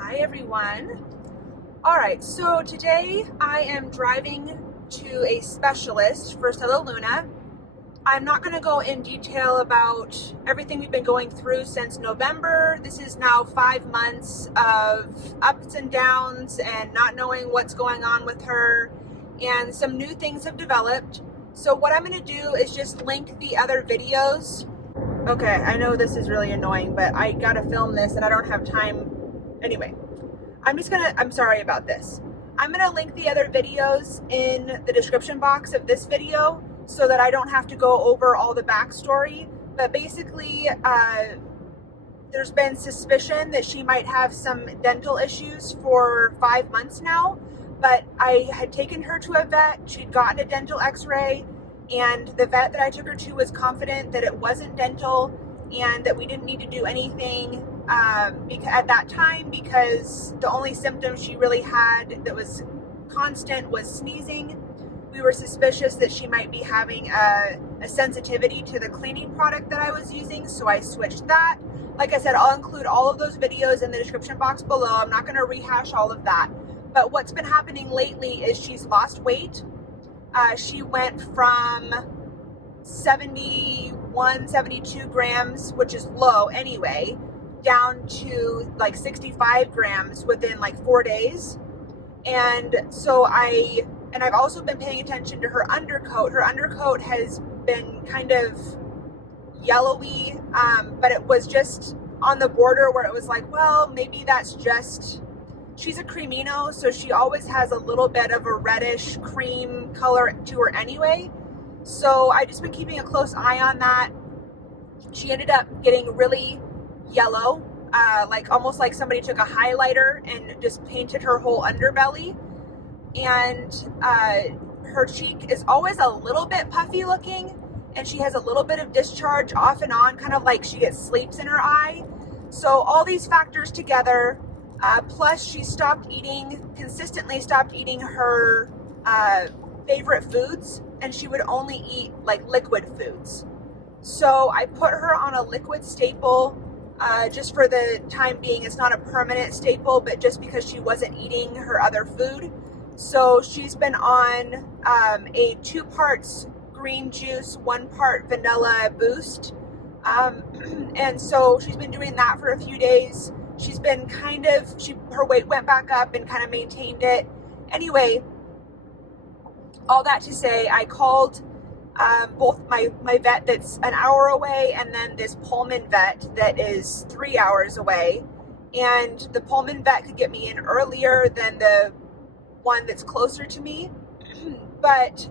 Hi everyone. All right, so today I am driving to a specialist for Stella Luna. I'm not going to go in detail about everything we've been going through since November. This is now 5 months of ups and downs and not knowing what's going on with her, and some new things have developed. So what I'm going to do is just link the other videos. Okay, I know this is really annoying, but I got to film this and I don't have time. Anyway, I'm sorry about this. I'm gonna link the other videos in the description box of this video so that I don't have to go over all the backstory. But basically, there's been suspicion that she might have some dental issues for 5 months now. But I had taken her to a vet, she'd gotten a dental x-ray, and the vet that I took her to was confident that it wasn't dental and that we didn't need to do anything at that time, because the only symptom she really had that was constant was sneezing. We were suspicious that she might be having a sensitivity to the cleaning product that I was using, so I switched that. Like I said, I'll include all of those videos in the description box below. I'm not going to rehash all of that. But what's been happening lately is she's lost weight. She went from 71, 72 grams, which is low anyway, down to like 65 grams within like 4 days. And so I've also been paying attention to her undercoat. Her undercoat has been kind of yellowy, but it was just on the border where it was like, well, maybe that's just, she's a creamino, so she always has a little bit of a reddish cream color to her anyway. So I just been keeping a close eye on that. She ended up getting really yellow, like almost like somebody took a highlighter and just painted her whole underbelly. And her cheek is always a little bit puffy looking, and she has a little bit of discharge off and on, kind of like she gets sleeps in her eye. So all these factors together, plus she consistently stopped eating her favorite foods, and she would only eat like liquid foods. So I put her on a liquid staple just for the time being. It's not a permanent staple, but just because she wasn't eating her other food. So she's been on a 2 parts green juice, 1 part vanilla boost. And so she's been doing that for a few days. She's been her weight went back up and kind of maintained it. Anyway, all that to say, I called both my vet that's an hour away and then this Pullman vet that is 3 hours away. And the Pullman vet could get me in earlier than the one that's closer to me. But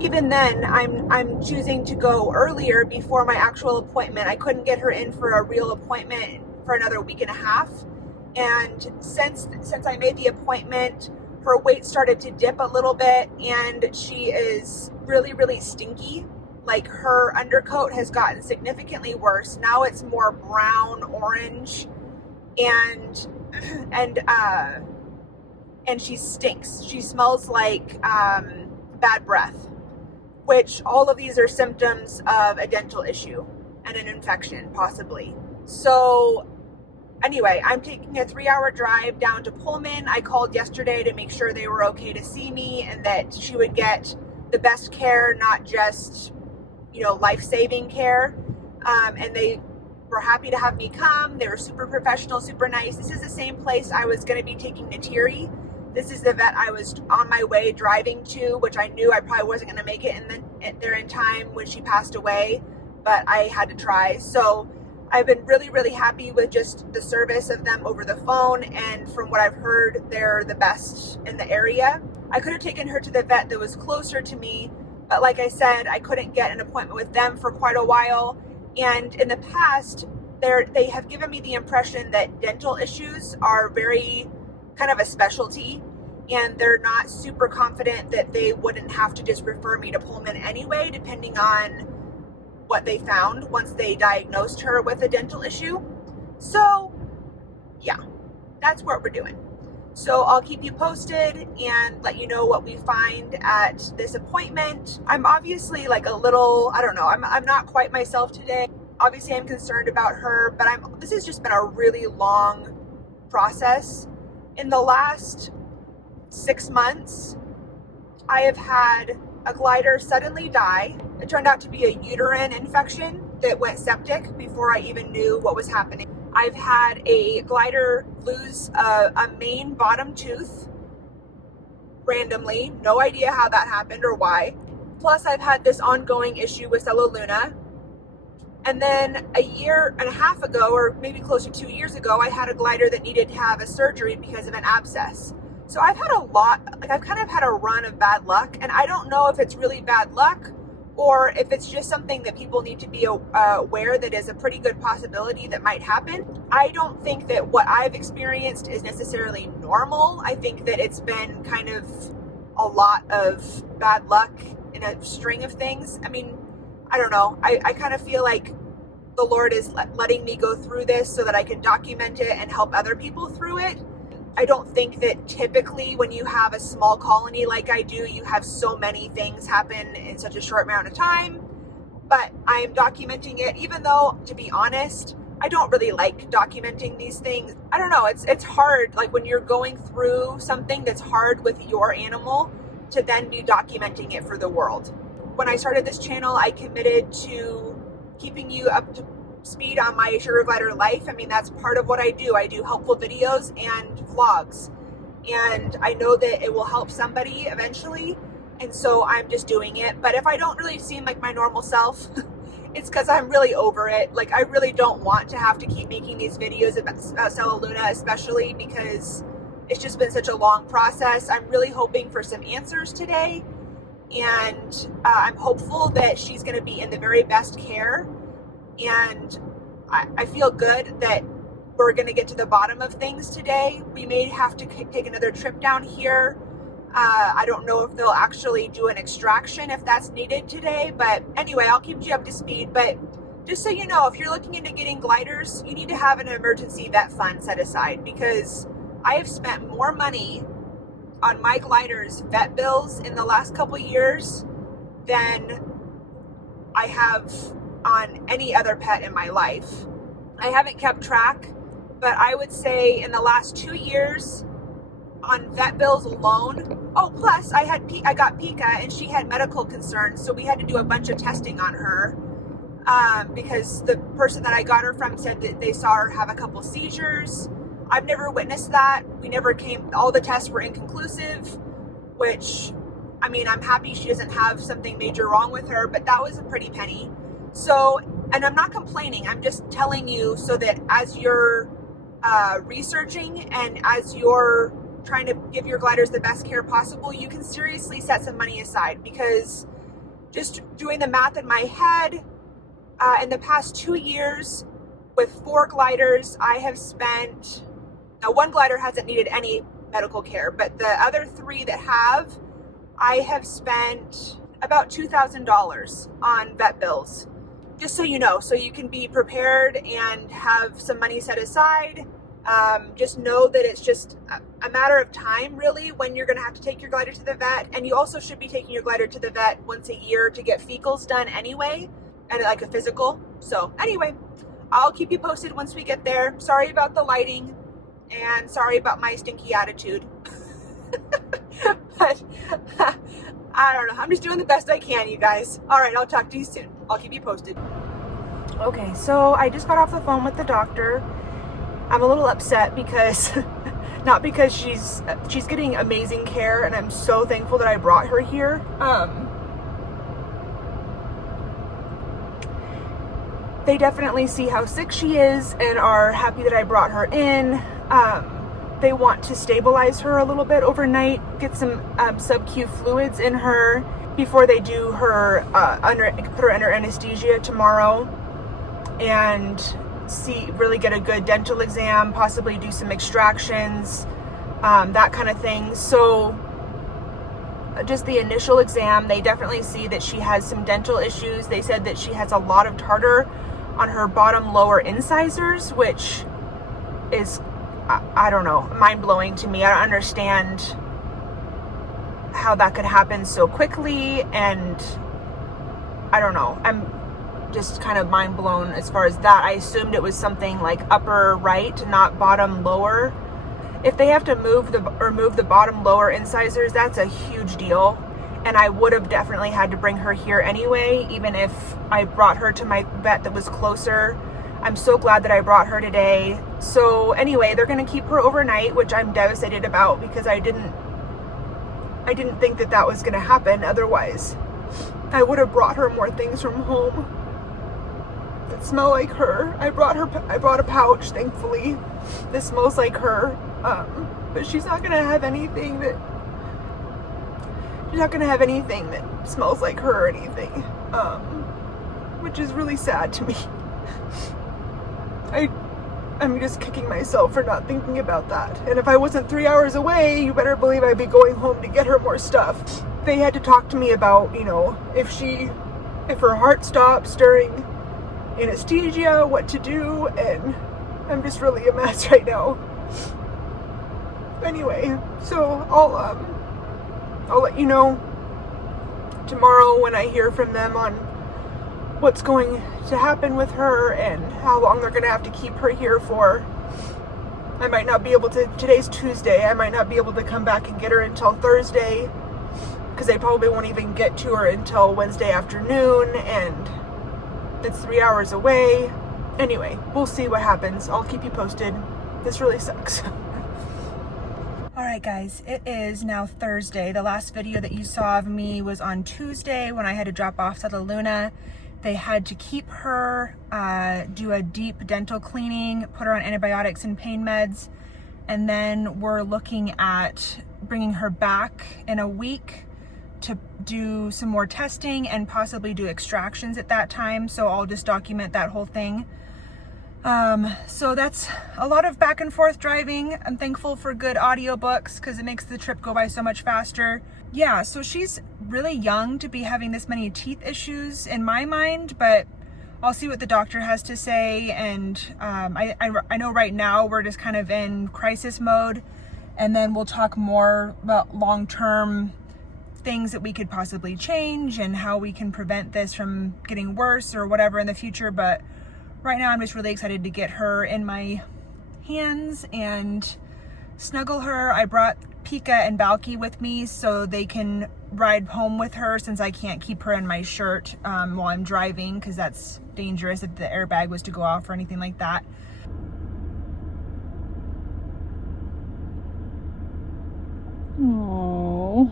even then, I'm choosing to go earlier before my actual appointment. I couldn't get her in for a real appointment for another week and a half. And since I made the appointment, her weight started to dip a little bit, and she is really, really stinky. Like, her undercoat has gotten significantly worse. Now it's more brown, orange, and she stinks. She smells like bad breath, which all of these are symptoms of a dental issue and an infection, possibly. So anyway, I'm taking a 3-hour drive down to Pullman. I called yesterday to make sure they were okay to see me and that she would get the best care, not just, life-saving care. And they were happy to have me come. They were super professional, super nice. This is the same place I was going to be taking Natiri. This is the vet I was on my way driving to, which I knew I probably wasn't going to make it there in time when she passed away, but I had to try. So I've been really, really happy with just the service of them over the phone, and from what I've heard, they're the best in the area. I could have taken her to the vet that was closer to me, but like I said, I couldn't get an appointment with them for quite a while. And in the past, they have given me the impression that dental issues are very kind of a specialty, and they're not super confident that they wouldn't have to just refer me to Pullman anyway, depending on what they found once they diagnosed her with a dental issue. So yeah, that's what we're doing. So I'll keep you posted and let you know what we find at this appointment. I'm obviously like a little, I don't know, I'm not quite myself today. Obviously I'm concerned about her, but this has just been a really long process. In the last 6 months, I have had a glider suddenly die. It turned out to be a uterine infection that went septic before I even knew what was happening. I've had a glider lose a main bottom tooth randomly. No idea how that happened or why. Plus, I've had this ongoing issue with Cello Luna. And then a year and a half ago, or maybe closer to 2 years ago, I had a glider that needed to have a surgery because of an abscess. So I've had a lot, like I've kind of had a run of bad luck, and I don't know if it's really bad luck or if it's just something that people need to be aware that is a pretty good possibility that might happen. I don't think that what I've experienced is necessarily normal. I think that it's been kind of a lot of bad luck in a string of things. I mean, I don't know. I kind of feel like the Lord is letting me go through this so that I can document it and help other people through it. I don't think that typically when you have a small colony like I do, you have so many things happen in such a short amount of time. But I am documenting it, even though, to be honest, I don't really like documenting these things. I don't know. It's hard, like when you're going through something that's hard with your animal, to then be documenting it for the world. When I started this channel, I committed to keeping you up to speed on my sugar glider life. I mean, that's part of what I do. I do helpful videos and vlogs, and I know that it will help somebody eventually, and so I'm just doing it. But if I don't really seem like my normal self, it's because I'm really over it. Like, I really don't want to have to keep making these videos about Cello Luna, especially because it's just been such a long process. I'm really hoping for some answers today, and I'm hopeful that she's going to be in the very best care. And I feel good that we're going to get to the bottom of things today. We may have to take another trip down here. I don't know if they'll actually do an extraction if that's needed today. But anyway, I'll keep you up to speed. But just so you know, if you're looking into getting gliders, you need to have an emergency vet fund set aside, because I have spent more money on my gliders' vet bills in the last couple years than I have on any other pet in my life. I haven't kept track, but I would say in the last 2 years on vet bills alone. Oh, plus I got Pika, and she had medical concerns, so we had to do a bunch of testing on her because the person that I got her from said that they saw her have a couple seizures. I've never witnessed that. All the tests were inconclusive, which, I mean, I'm happy she doesn't have something major wrong with her, but that was a pretty penny. So, and I'm not complaining, I'm just telling you so that as you're researching and as you're trying to give your gliders the best care possible, you can seriously set some money aside, because just doing the math in my head, in the past 2 years with 4 gliders, I have spent, now one glider hasn't needed any medical care, but the other 3 that have, I have spent about $2,000 on vet bills. Just so you know, so you can be prepared and have some money set aside. Just know that it's just a matter of time, really, when you're going to have to take your glider to the vet. And you also should be taking your glider to the vet once a year to get fecals done anyway, and like a physical. So anyway, I'll keep you posted once we get there. Sorry about the lighting, and sorry about my stinky attitude. But I don't know. I'm just doing the best I can, you guys. All right, I'll talk to you soon. I'll keep you posted. Okay, so I just got off the phone with the doctor. I'm a little upset because, not because she's getting amazing care, and I'm so thankful that I brought her here. They definitely see how sick she is and are happy that I brought her in. They want to stabilize her a little bit overnight, get some sub-Q fluids in her before they do her, put her under anesthesia tomorrow, and really get a good dental exam, possibly do some extractions, that kind of thing. So just the initial exam, they definitely see that she has some dental issues. They said that she has a lot of tartar on her bottom lower incisors, which is, I don't know, mind-blowing to me. I don't understand how that could happen so quickly, and I don't know. I'm just kind of mind blown as far as that. I assumed it was something like upper right, not bottom lower. If they have to remove the bottom lower incisors, that's a huge deal. And I would have definitely had to bring her here anyway, even if I brought her to my vet that was closer. I'm so glad that I brought her today. So anyway, they're gonna keep her overnight, which I'm devastated about because I didn't think that that was gonna happen. Otherwise, I would have brought her more things from home that smell like her. I brought a pouch, thankfully. This smells like her. But she's not gonna have anything that smells like her or anything. Which is really sad to me. I'm just kicking myself for not thinking about that. And if I wasn't 3 hours away, you better believe I'd be going home to get her more stuff. They had to talk to me about, you know, if her heart stops during anesthesia, what to do, and I'm just really a mess right now. Anyway, so I'll let you know tomorrow when I hear from them on what's going to happen with her and how long they're going to have to keep her here for. I might not be able to, today's Tuesday, I might not be able to come back and get her until Thursday because they probably won't even get to her until Wednesday afternoon, and it's 3 hours away. Anyway, we'll see what happens. I'll keep you posted. This really sucks. Alright guys, it is now Thursday. The last video that you saw of me was on Tuesday when I had to drop off Santa Luna. They had to keep her, do a deep dental cleaning, put her on antibiotics and pain meds, and then we're looking at bringing her back in a week to do some more testing and possibly do extractions at that time. So I'll just document that whole thing. So that's a lot of back and forth driving. I'm thankful for good audiobooks because it makes the trip go by so much faster. Yeah, so she's really young to be having this many teeth issues in my mind, but I'll see what the doctor has to say. And I know right now we're just kind of in crisis mode, and then we'll talk more about long-term things that we could possibly change and how we can prevent this from getting worse or whatever in the future. But right now I'm just really excited to get her in my hands and snuggle her. I brought Pika and Balky with me so they can ride home with her, since I can't keep her in my shirt while I'm driving because that's dangerous if the airbag was to go off or anything like that. Oh.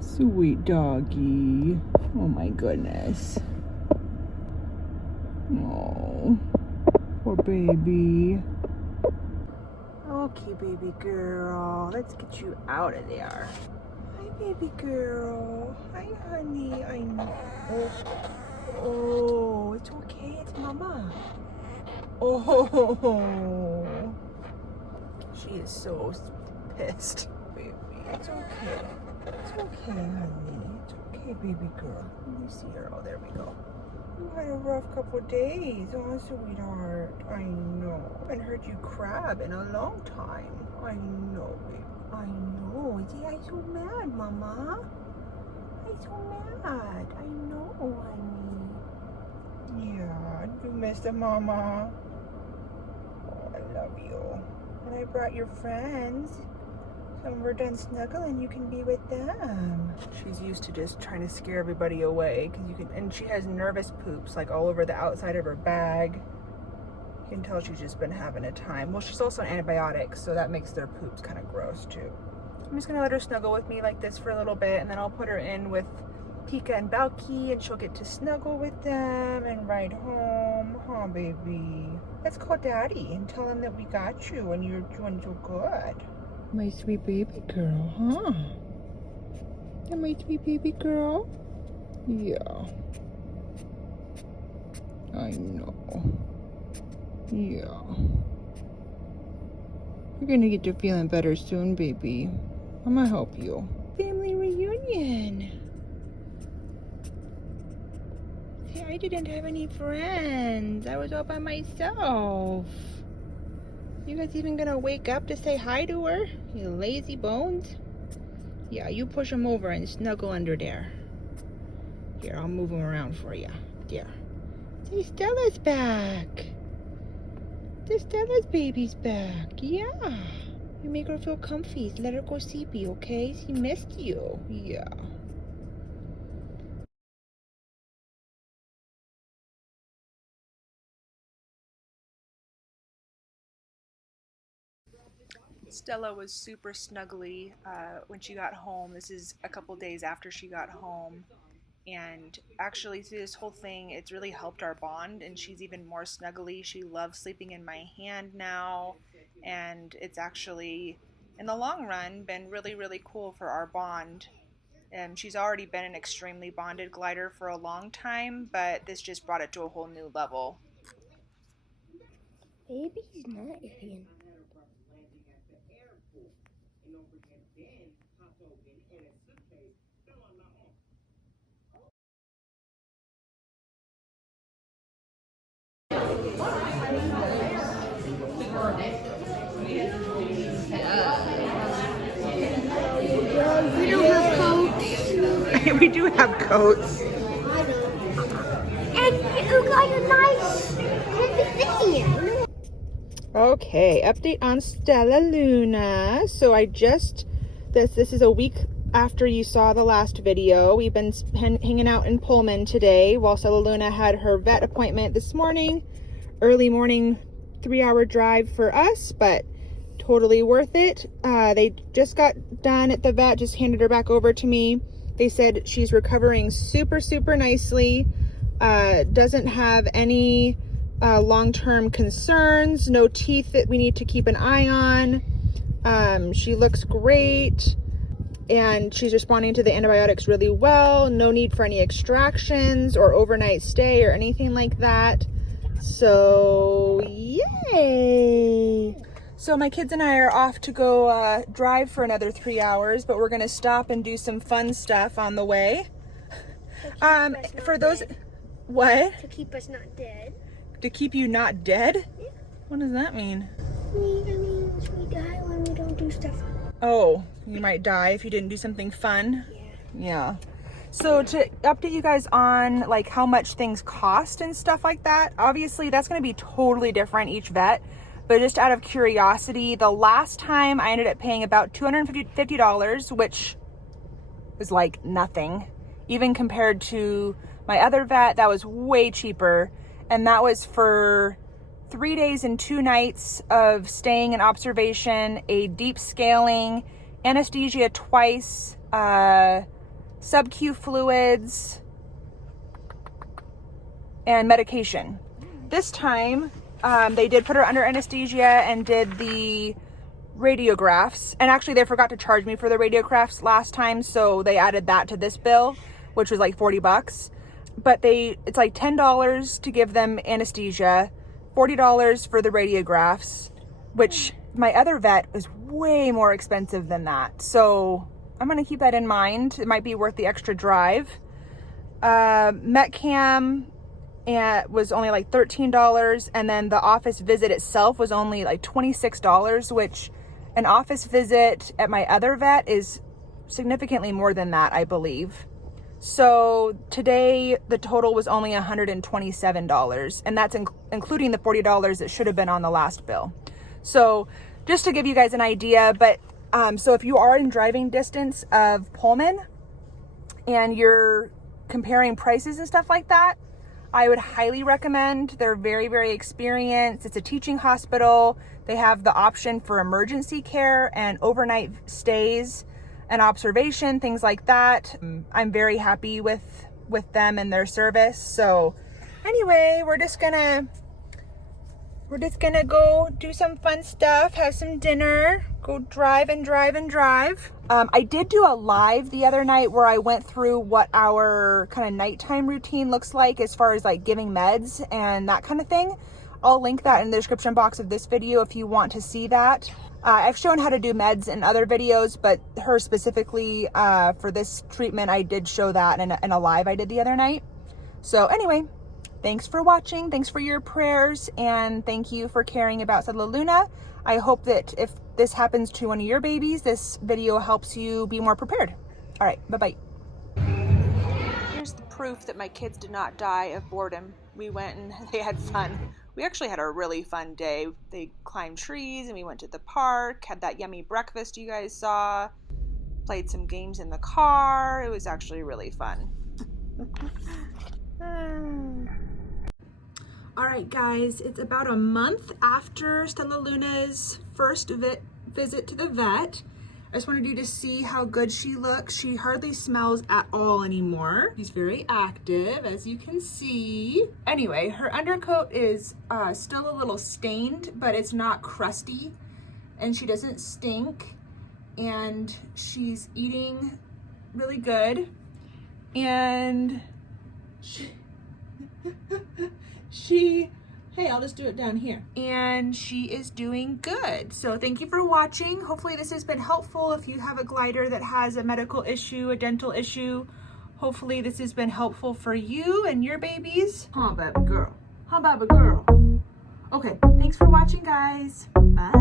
Sweet doggy. Oh my goodness. Oh, poor baby. Okay, baby girl. Let's get you out of there. Hi, baby girl. Hi, honey. I know. Oh, it's okay. It's mama. Oh. She is so pissed, baby. It's okay. It's okay, honey. It's okay, baby girl. Let me see her. Oh, there we go. You had a rough couple days. Oh, sweetheart. I know. I haven't heard you crab in a long time. I know, baby. I know. See, I'm so mad, mama. I'm so mad. I know, honey. Yeah, you miss the mama. Oh, I love you. And I brought your friends. So when we're done snuggling, you can be with them. She's used to just trying to scare everybody away, and she has nervous poops like all over the outside of her bag. You can tell she's just been having a time. Well, she's also on antibiotics, so that makes their poops kind of gross too. I'm just gonna let her snuggle with me like this for a little bit, and then I'll put her in with Pika and Balky, and she'll get to snuggle with them and ride home. Huh, baby? Let's call Daddy and tell him that we got you and you're doing so good. My sweet baby girl, huh? Yeah, my sweet baby girl? Yeah. I know. Yeah. You're gonna get to feeling better soon, baby. I'm gonna help you. Family reunion. See, I didn't have any friends. I was all by myself. You guys even gonna wake up to say hi to her? You lazy bones? Yeah, you push him over and snuggle under there. Here, I'll move him around for you. There. See, Stella's back. at Stella's baby's back. Yeah. You make her feel comfy. Let her go sleepy, okay? She missed you. Yeah. Stella was super snuggly when she got home. This is a couple days after she got home. And actually, through this whole thing, it's really helped our bond. And she's even more snuggly. She loves sleeping in my hand now. And it's actually, in the long run, been really, really cool for our bond. She's already been an extremely bonded glider for a long time, but this just brought it to a whole new level. Baby's not alien. We don't have coats. We do have coats. And you got a nice comfy thing. Okay, update on Stella Luna. So this is a week after you saw the last video. We've been hanging out in Pullman today while Stella Luna had her vet appointment this morning. Early morning, 3-hour drive for us, but totally worth it. They just got done at the vet, just handed her back over to me. They said she's recovering super, super nicely. Doesn't have any long-term concerns, no teeth that we need to keep an eye on. She looks great and she's responding to the antibiotics really well. No need for any extractions or overnight stay or anything like that. So yay! So my kids and I are off to go drive for another 3 hours, but we're gonna stop and do some fun stuff on the way. For those, dead. What? To keep us not dead. To keep you not dead? Yeah. What does that mean? We die when we don't do stuff. Oh, you might die if you didn't do something fun? Yeah. Yeah. So to update you guys on like how much things cost and stuff like that, obviously that's going to be totally different each vet. But just out of curiosity, the last time I ended up paying about $250, which was like nothing. Even compared to my other vet, that was way cheaper. And that was for 3 days and 2 nights of staying in observation, a deep scaling, anesthesia twice, sub-Q fluids, and medication. This time, they did put her under anesthesia and did the radiographs. And actually, they forgot to charge me for the radiographs last time, so they added that to this bill, which was like $40. But it's like $10 to give them anesthesia, $40 for the radiographs, which my other vet was way more expensive than that. So I'm gonna keep that in mind. It might be worth the extra drive. Metcam was only like $13, and then the office visit itself was only like $26, which an office visit at my other vet is significantly more than that, I believe. So today the total was only $127, and that's including the $40 that should have been on the last bill. So just to give you guys an idea, but so if you are in driving distance of Pullman and you're comparing prices and stuff like that, I would highly recommend. They're very, very experienced. It's a teaching hospital. They have the option for emergency care and overnight stays and observation, things like that. I'm very happy with them and their service. So anyway, we're just gonna go do some fun stuff, have some dinner, go drive and drive and drive. I did do a live the other night where I went through what our kind of nighttime routine looks like as far as like giving meds and that kind of thing. I'll link that in the description box of this video if you want to see that. I've shown how to do meds in other videos, but her specifically for this treatment, I did show that in a live I did the other night. So anyway, thanks for watching. Thanks for your prayers. And thank you for caring about Stella Luna. I hope that if this happens to one of your babies, this video helps you be more prepared. All right, bye-bye. Here's the proof that my kids did not die of boredom. We went and they had fun. We actually had a really fun day. They climbed trees and we went to the park, had that yummy breakfast you guys saw, played some games in the car. It was actually really fun. All right, guys, it's about a month after Stella Luna's first visit to the vet. I just wanted you to see how good she looks. She hardly smells at all anymore. She's very active, as you can see. Anyway, her undercoat is still a little stained, but it's not crusty, and she doesn't stink, and she's eating really good, and hey, I'll just do it down here. And she is doing good. So thank you for watching. Hopefully this has been helpful. If you have a glider that has a medical issue, a dental issue, hopefully this has been helpful for you and your babies. Huh, baby girl. Huh, baby girl. Okay, thanks for watching, guys. Bye.